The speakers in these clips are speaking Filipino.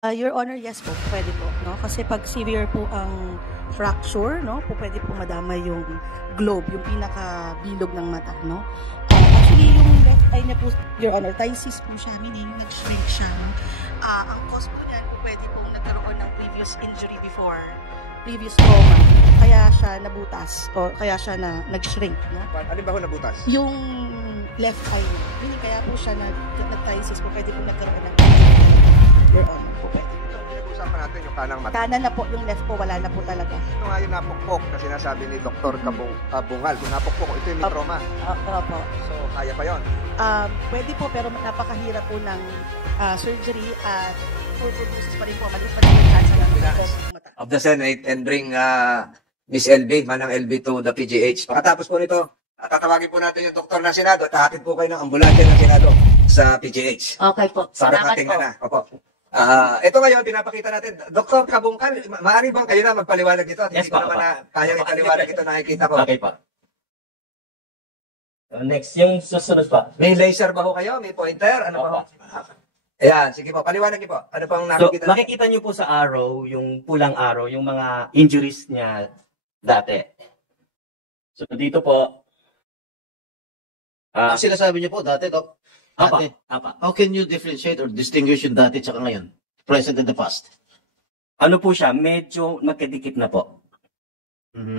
Your Honor, yes po, pwede po, no? Kasi pag severe po ang fracture, no, po pwede po madamay yung globe, yung pinaka-bilog ng mata, no? Actually, yung left eye niya po, Your Honor, ptysis po siya, meaning nag-shrink siya, no? Ang cause po niyan po pwede pong nagkaroon ng previous injury before, previous trauma, kaya siya nabutas, o kaya siya nag-shrink, no? Ano ba ho nabutas? Yung left eye niya, meaning kaya po siya nag-ptysis po, pwede po nagkaroon ng Your Honor. Pinag-usapan natin yung kanang mata. Kanan na po, yung left po, wala na po talaga. Ito nga yung napukpok na sinasabi ni Dr. Kabungal. Kung napukpok, ito yung may trauma. Opo. So, kaya pa yon. Pwede po, pero napakahirap po ng surgery at full prognosis pa rin po. Maliit pa rin yung chance ng mata. Of the Senate and bring Miss LB, Manang LB to the PGH. Pagkatapos po nito, tatawagin po natin yung doktor ng Senado at hahatid po kayo ng ambulansya ng Senado sa PGH. Okay po. Salamat po. Na. Opo. Ito ngayon, pinapakita natin. Dr. Kabungkal, maaari bang kayo na magpaliwanag ito? At Yes, hindi ko naman na kayang ipaliwanag ito, nakikita ko. Okay pa. Next, yung susunod pa. May laser ba ho kayo? May pointer? Ano ba ho? Ayan, sige po, paliwanag niyo po. Ano pang So, nakikita natin? makikita niyo po sa arrow, yung pulang arrow, yung mga injuries niya dati. So, dito po. Ang sinasabi niyo po dati, Doc? Dati. Apa. How can you differentiate or distinguish yung dati tsaka ngayon? Present and the past? Ano po siya? Medyo magkadikit na po.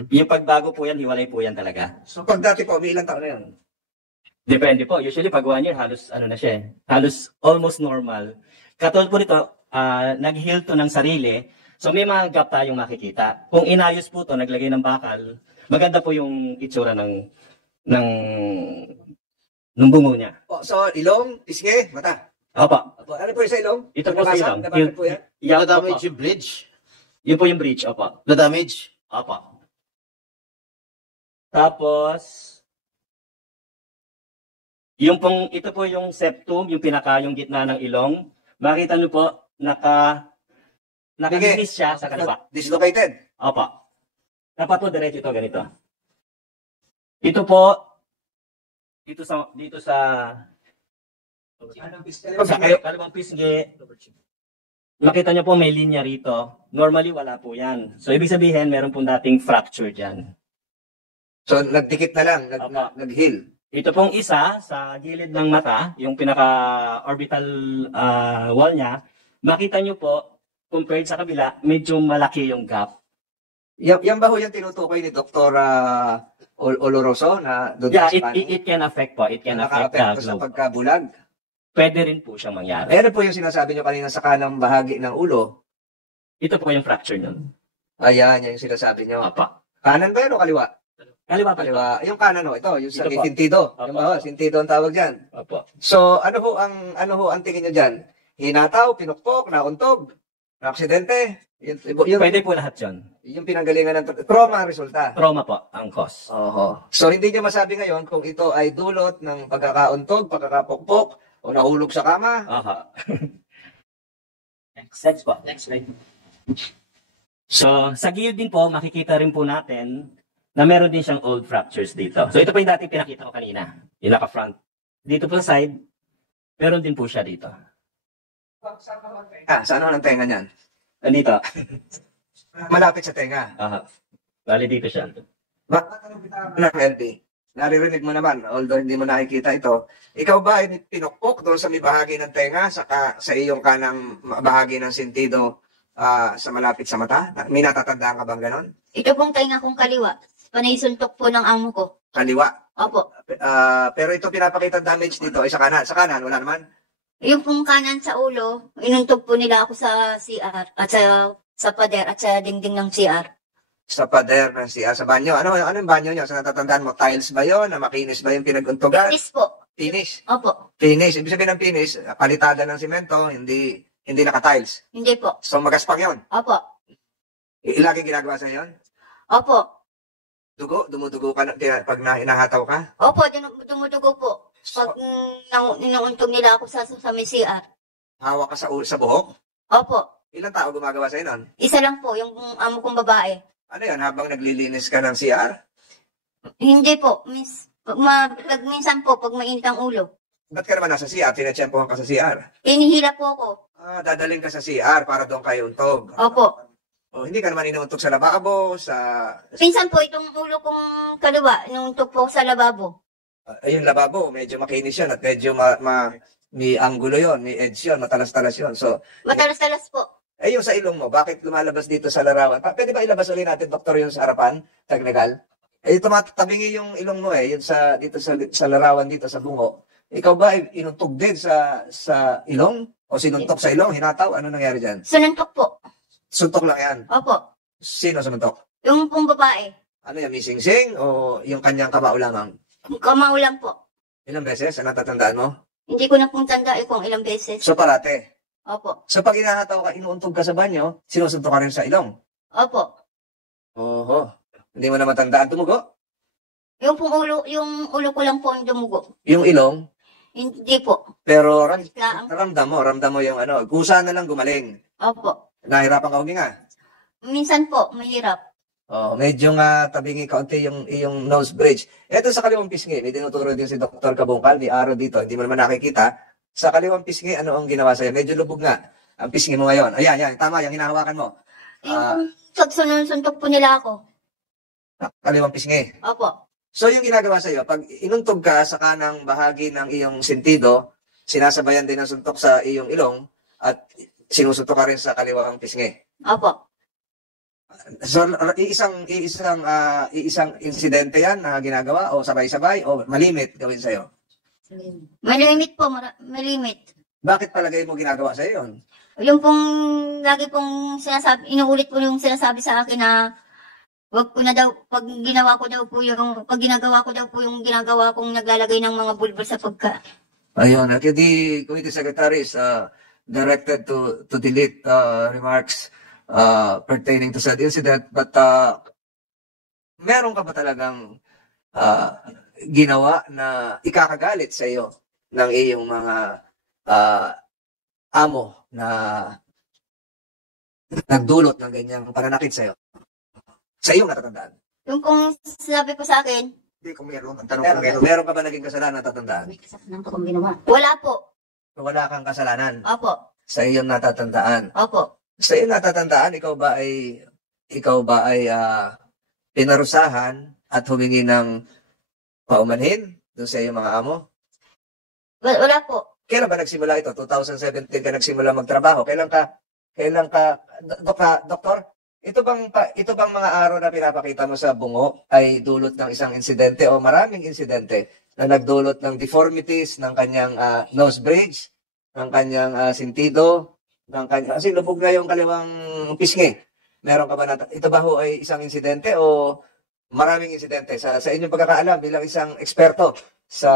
Yung pagbago po yan, hiwalay po yan talaga. So, pag dati po, may ilang taon na yun? Depende po. Usually, pag 1 year, halos ano na siya. Halos almost normal. Katulad po nito, nag-heal to ng sarili. So, may mga gap tayong makikita. Kung inayos po to, naglagay ng bakal, maganda po yung itsura ng bungo niya. So, ilong, pisngi, mata. Opo. Ano po yung sa ilong? Ito po sa ilong. Nabasag po yan? Yeah, Na-damage opo. yung bridge? Yun po yung bridge, opo. Na-damage? Opo. Tapos, ito po yung septum, yung yung gitna ng ilong. Makita niyo po, nakabinis siya sa kaliwa. Dislocated. Opo. Dapat po diretso ito, ganito. Ito po, dito sa kalawang pisngi. Makita niyo po may linya rito. Normally wala po yan. So ibig sabihin meron pong dating fracture dyan. So, nagdikit na lang, nag-heal. Ito pong isa sa gilid ng mata, yung pinaka-orbital wall niya. Makita niyo po, compared sa kabila, medyo malaki yung gap. Yan ba ho yung tinutukoy ni Dr. Oloroso na doon Yeah, sa spine? it can affect po. It can affect Naka-apekto the sa globe. pagkabulag. Pwede rin po siyang mangyari. Ayan po yung sinasabi nyo kanina sa kanang bahagi ng ulo. Ito po yung fracture nun. Ayan, yan yung sinasabi nyo. Apa. Kanan ba yun o kaliwa? Kaliwa pa. Kaliwa. Yung kanan ho, ito, yung sa Ito po. sintido. Opo. Yung ba ho, sintido ang tawag dyan. Opo. So, ano ho ang tingin nyo dyan? Hinataw, pinukpok, nauntog, na-aksidente? Pwede po lahat yun. Yung pinanggalingan ng trauma ang resulta. Trauma po ang cause. Oho. So, hindi nyo masabi ngayon kung ito ay dulot ng pagkakauntog, pagkakapukpok, o nahulog sa kama. Aha. Next po. Next slide. So, sa gilid din po, makikita rin po natin na meron din siyang old fractures dito. So, ito po yung dating pinakita ko kanina. Yung naka-front. Dito po sa side, meron din po siya dito. Saan ho ng tenga niyan? Nandito. Malapit sa tenga. Aha. Bali dito siya. Ng LB. Naririnig mo naman, although hindi mo nakikita ito. Ikaw ba ay pinukpok doon sa may bahagi ng tenga, saka sa iyong kanang bahagi ng sentido sa malapit sa mata? May natatandaan ka bang ganon? Ito pong tainga kong kaliwa. Panay suntok po ng amo ko. Kaliwa. Opo. Pero ito pinapakita damage dito ay sa kanan. Sa kanan, wala naman. Yung pong kanan sa ulo, inuntog po nila ako sa CR at sa pader at sa dingding ng CR. Sa pader ng siya, sa banyo. Ano yung banyo niyo? Sa natatandaan mo, tiles ba yon? Na makinis ba yung pinaguntugan? Finish po. Finish. Opo. Finish. Ibig sabihin ng finish, palitada ng simento, hindi naka-tiles. Hindi po. So magaspang yon. Opo. Ilagi ginagawa sa yon? Opo. Dugo? Dumudugo ka pag hinahataw ka? Opo, dumudugo po. Pag inuuntog nila ako sa may CR. Hawak ka sa buhok? Opo. Ilang tao gumagawa sa'yo nun? Isa lang po, yung amo kong babae. Ano yan, habang naglilinis ka ng CR? Hindi po, minsan po, pag mainit ang ulo. ba't ka naman nasa CR? Tinatsyempohan ka sa CR? Hinihila po ako. Dadaling ka sa CR para doon kayo untog. Opo. O, hindi ka naman inuuntog sa lababo, sa... Pinsan po, itong ulo kong kaliwa, nung po sa lababo. Ayun, lababo, medyo makinis yun at medyo may angulo yon, may edge yun, matalas-talas yun. So, Matalas-talas po. yung sa ilong mo, bakit lumalabas dito sa larawan? Pwede ba ilabas ulit natin, doktor, yung sa harapan? Technical? Tumatabingi yung ilong mo yun dito sa larawan dito sa bungo. Ikaw ba inuntog din sa ilong? O sinuntok sa ilong? Hinataw? Ano nangyari dyan? Sununtok po. Suntok lang yan. Opo. Sino suntok? Yung pong babae. Ano yan, mising-sing? O yung kanyang kamao lamang? Kamao lang po. Ilang beses? Ano natatandaan mo? Hindi ko na pong tanda kung ilang beses. So parate. Opo. So pag inahataw ka, inuuntog ka sa banyo, sinusuntok ka rin sa ilong. Opo. Oho. Hindi mo na matandaan tumugo? Yung ulo ko lang po yung dumugo. Yung ilong? Hindi po. Pero Laang. ramdam mo yung kusa na lang gumaling. Opo. Nahirapan ka huminga. Minsan po, mahirap. Oh, medyo nga tabingi kaunti yung nose bridge. Ito sa kaliwang pisngi, may tinuturo din si Dr. Kabungkal, may araw dito, hindi mo naman nakikita. Sa kaliwang pisngi, ano ang ginawa sa'yo? Medyo lubog nga ang pisngi mo ngayon. Ayan, tama, yung hinahawakan mo. Yung pagsunod-suntok po nila ako. Kaliwang pisngi. Opo. So yung ginagawa sa'yo, pag inuntog ka sa kanang bahagi ng iyong sentido, sinasabayan din ng suntok sa iyong ilong at sinusuntok ka rin sa kaliwang pisngi. Opo. So iisang insidente yan na ginagawa o sabay-sabay o malimit gawin sa'yo? Malimit po, malimit. Bakit palagay mo ginagawa sa'yo yun? Yung pong, lagi pong sinasabi, inuulit po yung sinasabi sa akin na wag ko na daw, pag ginagawa ko daw po yung ginagawa kong naglalagay ng mga bulbul sa pagka. Ayun, the committee secretary is directed to delete remarks pertaining to said incident, but meron ka ba talagang ginawa na ikakagalit sa iyo ng iyong mga amo na nagdulot ng ganyang pananakit sa iyo? Sa iyong natatandaan? Yung pong sinabi po sa akin, Hindi, kung meron. Ang tanong kung meron ka ba naging kasalanan natatandaan? wala po. Wala kang kasalanan Opo. sa iyong natatandaan. Opo. Sa iyong natatandaan, ikaw ba ay pinarusahan at humingi ng paumanhin doon sa iyong mga amo? Wala po. Kailan ba nagsimula ito? 2017 ka nagsimula magtrabaho. Kailan ka, doktor? Ito bang mga araw na pinapakita mo sa bungo ay dulot ng isang insidente o maraming insidente na nagdulot ng deformities ng kanyang nose bridge, ng kanyang sentido, kasi lubog na yung kaliwang pisngi. Meron ka ba ito ba ho ay isang insidente o maraming insidente sa inyong pagkakaalam bilang isang eksperto sa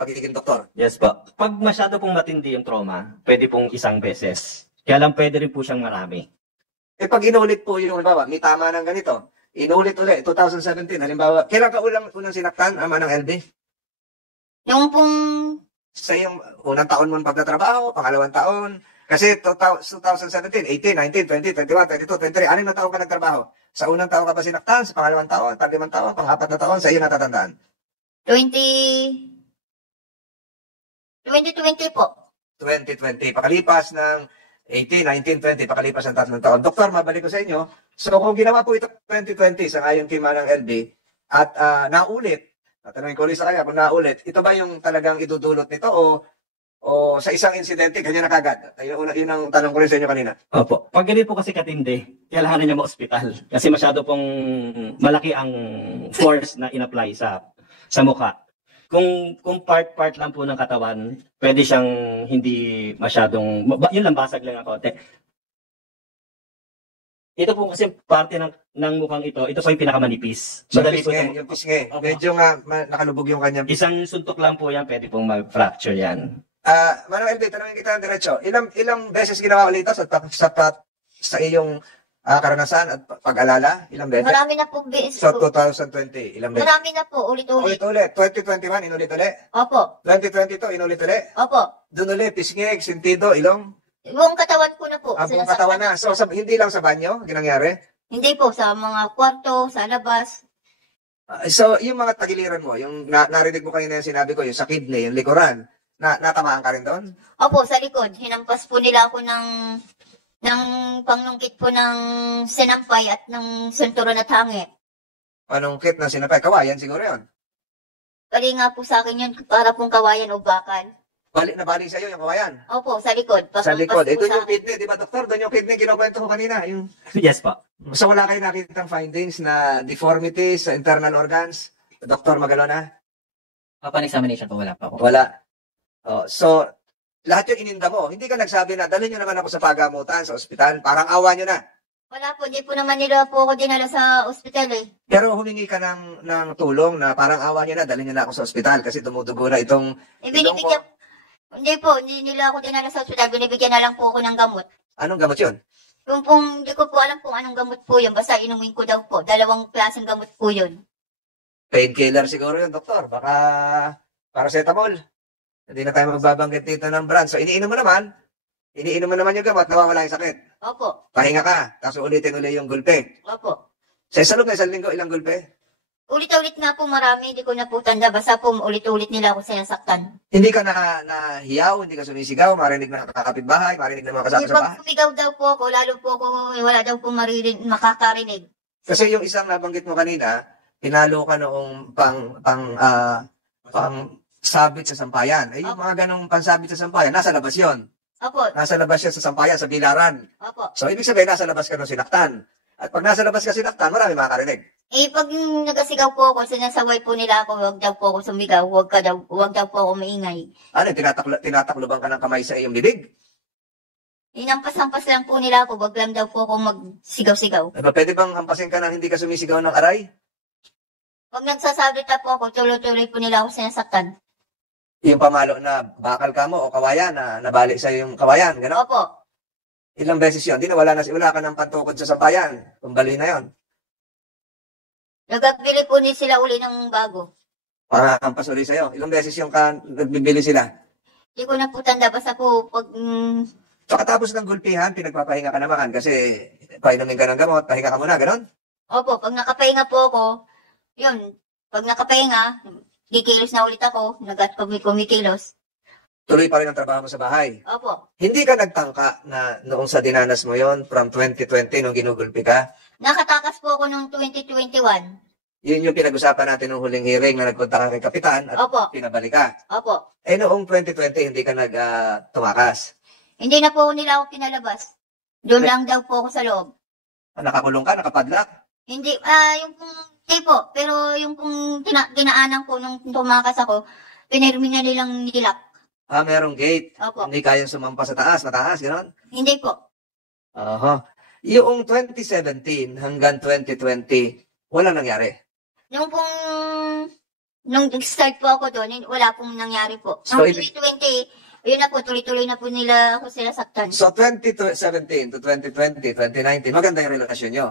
pagiging doktor? Yes po. Pag masyado pong matindi yung trauma, pwede pong isang beses. Kaya lang pwede rin po siyang marami. Pag inulit po yung, halimbawa, may tama ng ganito, inulit ulit, 2017, halimbawa, kailan ka unang sinaktan, ama ng LB? Yung pong, Sa yung unang taon mo ng pagtatrabaho, pangalawang taon, kasi 2017, 18, 19, 20, 21, 22, 23, 6 na taon ka nagtrabaho. Sa unang taon ka ba sinaktan, sa pangalawang taon, panglimang taon, pang-apat na taon, sa iyo natatandaan? 2020 po. 2020, pakalipas ng 18, 19, 20, pakalipas ng 3 taon. Doktor, mabalik ko sa inyo. So kung ginawa po ito 2020 sa ayon kay Manang LB at naulit, tatanungin ko ulit sa kanya kung naulit, ito ba yung talagang idudulot nito o sa isang insidente, ganyan na kagad? Yun ang tanong ko rin sa inyo kanina. Opo. Pag ganito po kasi katindi, kailangan niya ma-ospital. Kasi masyado pong malaki ang force na in-apply sa mukha. Kung part lang po ng katawan, pwede siyang hindi masyadong, yun lang, basag lang ang konti. Ito po kasi parte ng mukhang ito po yung pinakamanipis. Madali po Yung pisngi. Medyo nga nakalubog yung kanyang pisngi. Isang suntok lang po yan, pwede pong mag-fracture yan. Manong LB, tanongin kita ng diretso. Ilang beses ginawa ulit ito sa iyong karanasan at pag-alala? Ilang beses? Marami na po beses. So 2020, ilang beses? Marami na po, ulit-ulit. Ulit-ulit. 2021, inulit-ulit. Opo. 2022, inulit-ulit. Opo. Doon ulit, pisngig, sentido, ilong. Buong katawan ko na po. Buong katawan na. So hindi lang sa banyo, ginangyari? Hindi po, sa mga kwarto, sa labas. So yung mga tagiliran mo, yung narinig mo kanina yung sinabi ko, yung sa kidney, yung likuran, Natamaan ka rin doon? Opo, sa likod. Hinampas po nila ako ng pangnungkit po ng sinampay at ng sunturon at hangin. Panungkit na sinapay. Kawayan siguro yun. Bali nga po sa akin yun, para pong kawayan o bakal. Bali sa'yo yung kawayan. Opo, sa likod. Sa likod. Pasok po Ito sa yung kidney, di ba, doktor? Doon yung kidney kinukwento ko kanina. Yung... Yes po. So wala kayo nakitang findings na deformities sa internal organs? Dr. Magalona? Upon examination po, wala pa po. Wala. So, lahat yung ininda mo. Hindi ka nagsabi na, dalhin nyo naman ako sa pagamutan, sa ospital. Parang awa nyo na. Wala po, di po naman nila po ako dinala sa ospital eh. Pero humingi ka ng tulong na parang awa nyo na, dalhin nyo na ako sa ospital kasi dumudugo na itong ilong mo. Hindi po, hindi nila ako dinala sa ospital. Binibigyan na lang po ako ng gamot. Anong gamot yun? Yung pong, hindi ko po alam kung anong gamot po yun. Basta inumin ko daw po. 2 klaseng gamot po yun. Painkiller siguro yun, doktor. Baka paracetamol. Hindi na tayo magbabanggit dito ng brand. So, iniinom mo naman yung gamot, nawawala yung sakit. Opo, Pahinga ka, tapos ulitin ulit yung gulpe. opo. Sa loob ng isang linggo, ilang gulpe? Ulit-ulit nga po marami, hindi ko na po tanda. Basta po ulit-ulit nila ako sinasaktan. Hindi ka nahiyaw, hindi ka sumisigaw, marinig na kakapitbahay, marinig na mga kasama sa Pag bahay. sumigaw daw po ako, lalo po ako, wala daw po makakarinig. Kasi yung isang nabanggit mo kanina, pinalo ka noong pang sabit sa sampayan. Eh, yung mga ganong pansabit sa sampayan, nasa labas yon. Opo, Nasa labas yan sa sampayan, sa bilaran. opo. So, ibig sabihin, nasa labas ka nung sinaktan. At pag nasa labas ka sinaktan, marami makakarinig. Eh, pag nagasigaw po ako, sinasaway po nila ako, wag daw po ako sumigaw, wag daw po ako maingay. Ano, tinatakloban ka ng kamay sa iyong bibig? Inampas-ampas lang po nila ako, wag lang daw po ako magsigaw-sigaw. Eh, pwede bang hampasin ka na hindi ka sumisigaw ng aray? Pag nagsasalita po ako, tuloy-tuloy po nila ako sinasaktan. Yung pamalo na bakal ka mo o kawayan na nabalik sa yung kawayan, gano'n? Opo, Ilang beses yun? Di na wala ka ng pantukod sa sampayan. Kumbali na yon. nagabili po ni sila uli ng bago. Makakampas ulit sa'yo. Ilang beses yung nagbibili sila? Hindi ko na po tanda, basta po pag So, katapos ng gulpihan, pinagpapahinga ka naman kasi painumin ka ng gamot, pahinga ka muna, gano'n? opo, pag nakapahinga po ako, yun, pag nakapahinga, kikilos na ulit ako, kumikilos. Tuloy pa rin ang trabaho mo sa bahay. Opo, Hindi ka nagtangka na noong sa dinanas mo yon from 2020 nung ginugulpi ka? nakatakas po ako noong 2021. Yun yung pinag-usapan natin nung huling hearing na nagpunta ka kay Kapitan at Opo, pinabalik ka. opo. Eh noong 2020, hindi ka tumakas. Hindi na po nila ako pinalabas. Doon lang daw po ako sa loob. Nakakulong ka, nakapadlock. Hindi, yung pong, hindi po, pero yung pong dinaanan ko nung tumakas ako, pinirmi na nilang nilak. Merong gate. Opo, Hindi kayang sumampa sa taas, mataas, gano'n? hindi po. Aha. Yung 2017 hanggang 2020, walang nangyari. Nung start po ako doon, wala pong nangyari po. So, Nung 2020, yun na po, tuloy-tuloy na po nila ako sila saktan. So 2017 to 2020, 2019, maganda yung relasyon nyo.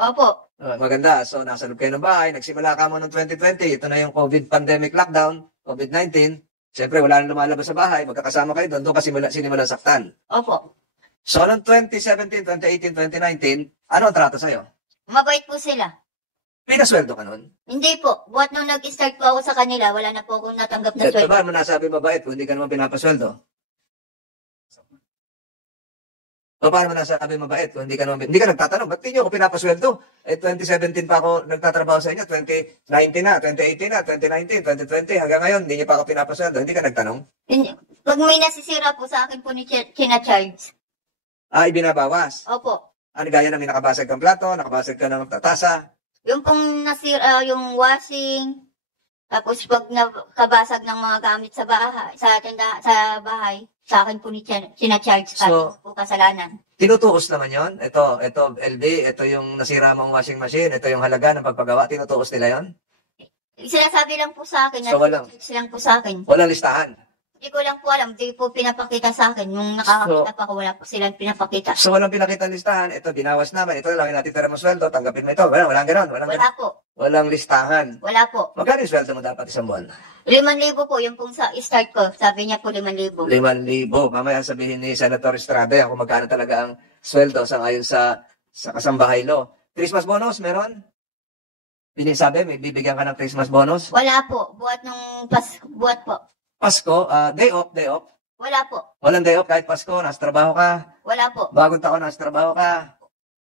Opo, Maganda. So nasa loob kayo ng bahay, nagsimula ka mo noong 2020, ito na yung COVID pandemic lockdown, COVID-19. Siyempre, wala nang lumalabas sa bahay, magkakasama kayo doon ka sinimulan saktan. opo. So noong 2017, 2018, 2019, ano ang trato sa'yo? Mabait po sila. Pinasweldo ka nun? Hindi po, buhat nung nag-start po ako sa kanila, wala na po akong natanggap na Ito sweldo. ba mo nasabi mabait kung hindi ka naman pinapasweldo? O paano mo nasabi mabait kung hindi ka nagtatanong, ba't hindi nyo ako pinapasweldo? 2017 pa ako nagtatrabaho sa inyo, 2019 na, 2018 na, 2019, 2020, hanggang ngayon, hindi nyo pa ako pinapasweldo. Hindi ka nagtanong? Pag may nasisira po sa akin po ni China-charge. Ibinabawas. Opo. Ano gaya na may nakabasag kang plato, nakabasag ka ng tasa. Yung pong nasira, yung washing, tapos pag nakabasag ng mga gamit sa bahay, sa bahay, sa akin po ni China-charge So, po kasalanan. Tinutuos naman yon. Ito, LB, ito yung nasira mong washing machine, ito yung halaga ng pagpagawa, tinutuos nila yon. Sinasabi lang po sa akin, So, walang- lang po sa akin. Walang listahan. Hindi ko lang po alam, hindi po pinapakita sa akin. Nung nakakakita pa ako, wala po silang pinapakita. So, walang pinakita listahan, ito, binawas naman, ito lang yung natitira mo sweldo, tanggapin mo ito. Walang ganon, walang Wala po. Walang listahan. Wala po. Magkano yung sweldo mo dapat isang buwan? 5,000 po, yung pong sa start ko. Sabi niya po 5,000. 5,000. Mamaya sabihin ni Senator Estrada kung magkano talaga ang sweldo sa ngayon sa kasambahay law. Christmas bonus, meron? Sabi, may bibigyan ka ng Christmas bonus? Wala po. Buhat po. Pasko, day off, day off. Wala po. Walang day off kahit Pasko, nasa trabaho ka. Wala po. Bagong taon, nasa trabaho ka.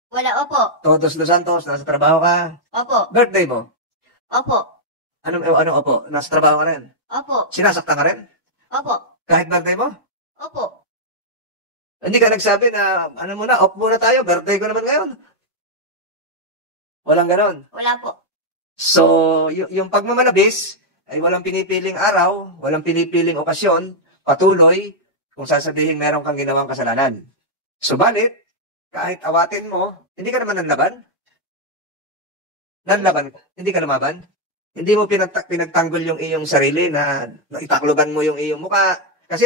Wala, opo. Todos los Santos, nasa trabaho ka. Opo. Birthday mo. Opo. Ano opo? Nasa trabaho ka rin. Opo. Sinasaktan ka rin? Opo. Kahit birthday mo? Opo. Hindi ka nagsabi na, ano muna, off muna tayo, birthday ko naman ngayon. Walang ganon. Wala po. So, yung pagmamalabis, ay walang pinipiling araw, walang pinipiling okasyon, patuloy, kung sasabihin meron kang ginawang kasalanan. Subalit, kahit awatin mo, hindi ka naman nanlaban. Nanlaban, hindi ka lumaban. Hindi mo pinagtanggol yung iyong sarili na itakloban mo yung iyong muka. Kasi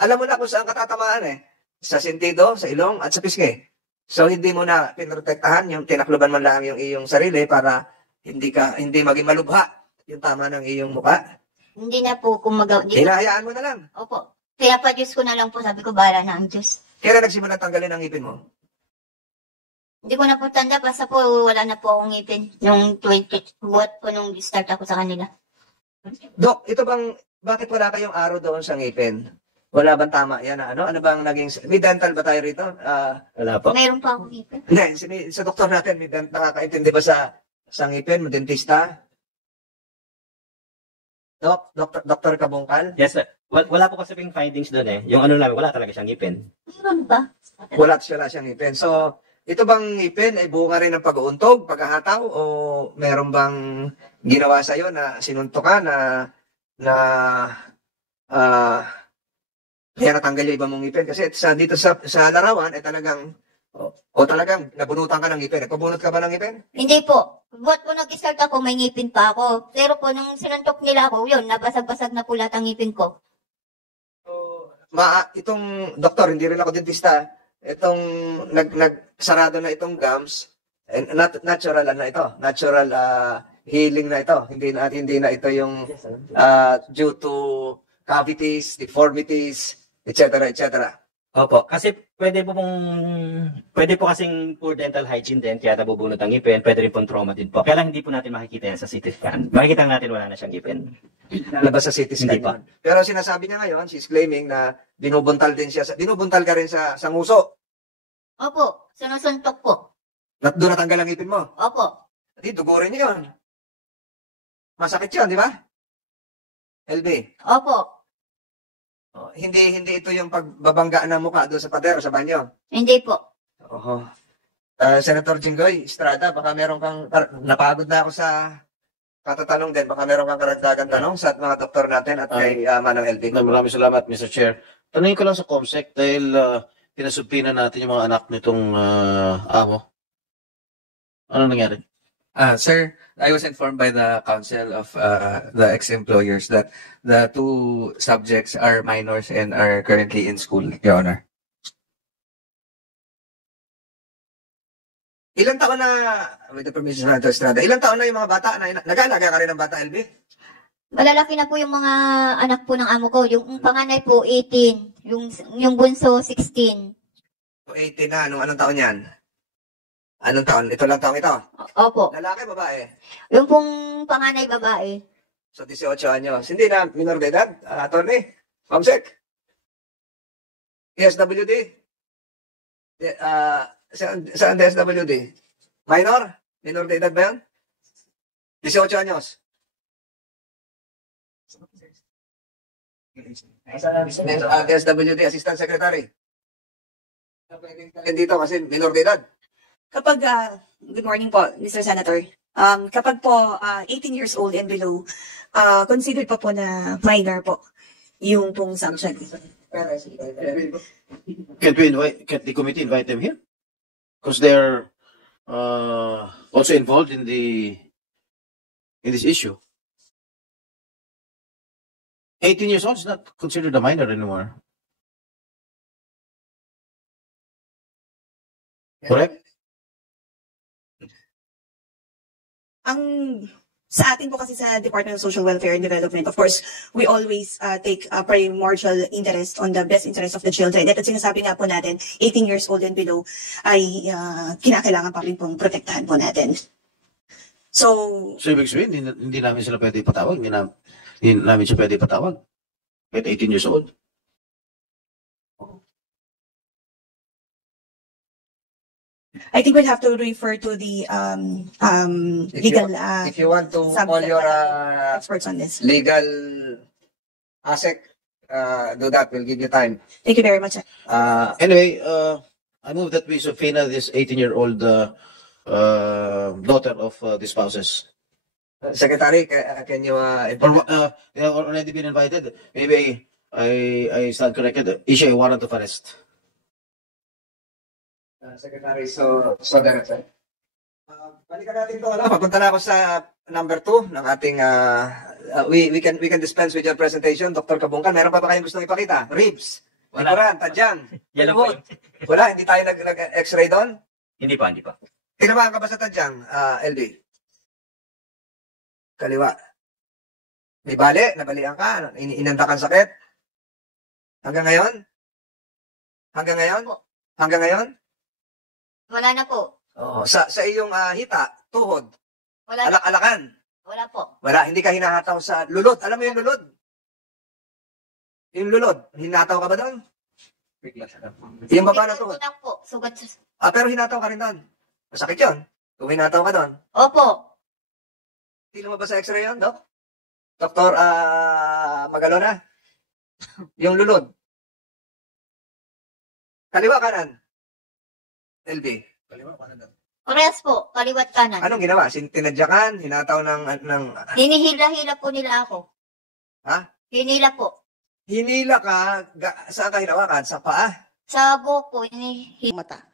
alam mo na kung saan katatamaan eh. Sa sentido, sa ilong, at sa pisngi. So, hindi mo na pinrotektahan yung tinakloban man lang yung iyong sarili para hindi maging malubha yung tama ng iyong muka. Hindi na po kumagawa. Hinahayaan mo na lang. Opo. Pinapa-Diyos ko na lang po. Sabi ko, bahala na ang Diyos. Kailan nagsimula tanggalin ang ngipin mo? Hindi ko na po tanda. Basta po, wala na po akong ngipin. Nung 20, buhat po nung start ako sa kanila. Dok, bakit wala kayong araw doon sa ngipin? Wala bang tama yan? Ano bang naging, may dental ba tayo rito? Wala po. Mayroon pa akong ngipin. Hindi, sa doktor natin, nakakaintindi ba sa ngipin? Dentista? Dr. Kabungkal? Yes, sir. Wala po kasi findings doon eh. Yung ano namin, wala talaga siyang ngipin. Mayroon ba? Wala siyang ngipin. So, ito bang ngipin ay bunga rin ng pag-uuntog, paghahataw, o meron bang ginawa sa'yo na sinuntok ka kaya natanggal yung iba mong ngipin? Kasi dito sa larawan ay talagang talagang nabunutan ka ng ngipin. Nagpabunot ka ba ng ngipin? Hindi po. Buhat po nag-start ako, may ngipin pa ako. Pero po, nung sinuntok nila ako, yun, nabasag-basag na po lahat ang ngipin ko. Itong doktor, hindi rin ako dentista. Itong nagsarado na itong gums, natural na ito. Natural healing na ito. Hindi na ito yung due to cavities, deformities, etc. etc. Opo, kasi pwede po kasing poor dental hygiene din, kaya nabubunot ang ngipin, pwede rin pong trauma din po. Kaya lang hindi po natin makikita yan sa CT scan. Makikita natin wala na siyang ngipin. Lalabas sa CT scan. Hindi pa. Pero sinasabi niya ngayon, she's claiming na binubuntal din siya. Binubuntal ka rin sa nguso. Opo, sinusuntok po. Doon natanggal ang ngipin mo. Opo. Di, dugo rin yun. Masakit yun, di ba? LB. Opo. Hindi ito yung pagbabangga ng mukha doon sa pader, sa banyo. Hindi po. Oho. Senator Jinggoy Estrada, baka meron kang, napagod na ako sa katatanong din, baka meron kang karagdagan tanong sa mga doktor natin at kay Manang LB. Maraming salamat, Mr. Chair. Tanungin ko lang sa COMSEC dahil pinasubpina natin yung mga anak nitong amo. Ano nangyari? Sir, I was informed by the council of the ex-employers that the two subjects are minors and are currently in school, Your Honor. Ilang taon na, with the permission of Senator Estrada, ilang taon na yung mga bata na nag-aalaga ka rin ng bata, LB? Malalaki na po yung mga anak po ng amo ko. Yung panganay po, 18. Yung bunso, 16. 18 na, anong taon yan? Anong taon? Ito lang taon ito? Opo. Lalaki, babae? Yung pong panganay babae. So, 18 anyos. Hindi na minor de edad, attorney? Comsec? DSWD? Saan DSWD? Minor? Minor de edad ba yan? 18 anyos. DSWD, Assistant Secretary. Dito kasi minor de edad. Kapag, good morning po, Mr. Senator. Kapag po 18 years old and below, considered pa po na minor po yung pong sanction. Can't the committee invite them here? Because they're also involved in this issue. 18 years old is not considered a minor anymore. Correct? Ang sa atin po kasi sa Department of Social Welfare and Development, of course, we always take primordial interest on the best interest of the children. At sinasabi nga po natin, 18 years old and below ay kinakailangan pa rin pong protektahan po natin. So ibig sabihin, hindi namin sila pwede ipatawag, hindi namin siya pwede ipatawag. At 18 years old. I think we'll have to refer to the legal If you want to call subject your experts on this. legal ASEC, do that. We'll give you time. Thank you very much. Anyway, I move that we subpoena this 18-year-old daughter of the spouses. Secretary, can you Or they have already been invited. Maybe I stand corrected. Issue a warrant of arrest. Secretary, so director. Balikan natin to, ano? Papunta na ako sa number 2 ng ating we can dispense with your presentation, Dr. Kabungkan. Meron pa ba kayong gustong ipakita? Ribs, Wala. likuran, tadyang. Yan lang po Lubot. Wala, hindi tayo nag-x-ray doon. Hindi pa, hindi pa. Tinamaan ka ba sa tadyang, LB? Kaliwa. May bali, nabalian ka, inandakan sakit. Hanggang ngayon? Hanggang ngayon? Hanggang ngayon? Wala na po. Oo. Sa iyong hita, tuhod, Wala na. alak-alakan. Wala po. Wala, hindi ka hinahataw sa lulod. Alam mo yung lulod? Yung lulod, hinataw ka ba doon? Yung baba na tuhod. Sugat lang po. Sugat. Pero hinataw ka rin doon. Masakit yun. Kung hinataw ka doon. Opo. Hindi lumabas sa x-ray yun, Dok? Doktor Magalona? Yung lulod. Kaliwa kanan. LB. Kaliwa kanan. Parehas po. Kaliwat kanan. Anong ginawa? Tinadyakan? Hinataw ng Hinihila-hila po nila ako. Ha? Hinila po. Hinila ka, saan ka hinawakan? Sa paa? Sa buhok po, Mata.